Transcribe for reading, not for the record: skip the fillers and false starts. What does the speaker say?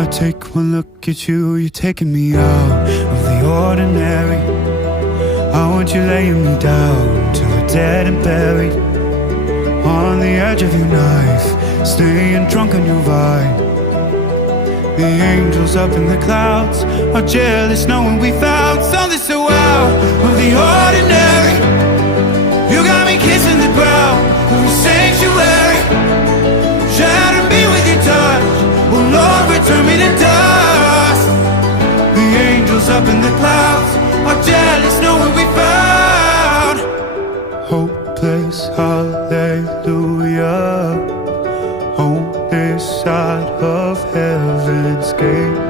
I take one look at you, you're taking me out of the ordinary. I want you laying me down till we're dead and buried, on the edge of your knife, staying drunk on your vine. The angels up in the clouds are jealous knowing we found something so out of the ordinary. You got me kissing the ground of a sanctuary, shatter me with your touch, oh Lord, return me to dust. The angels up in the clouds are jealous knowing we found hopeless hallelujah on this side of heaven's gate.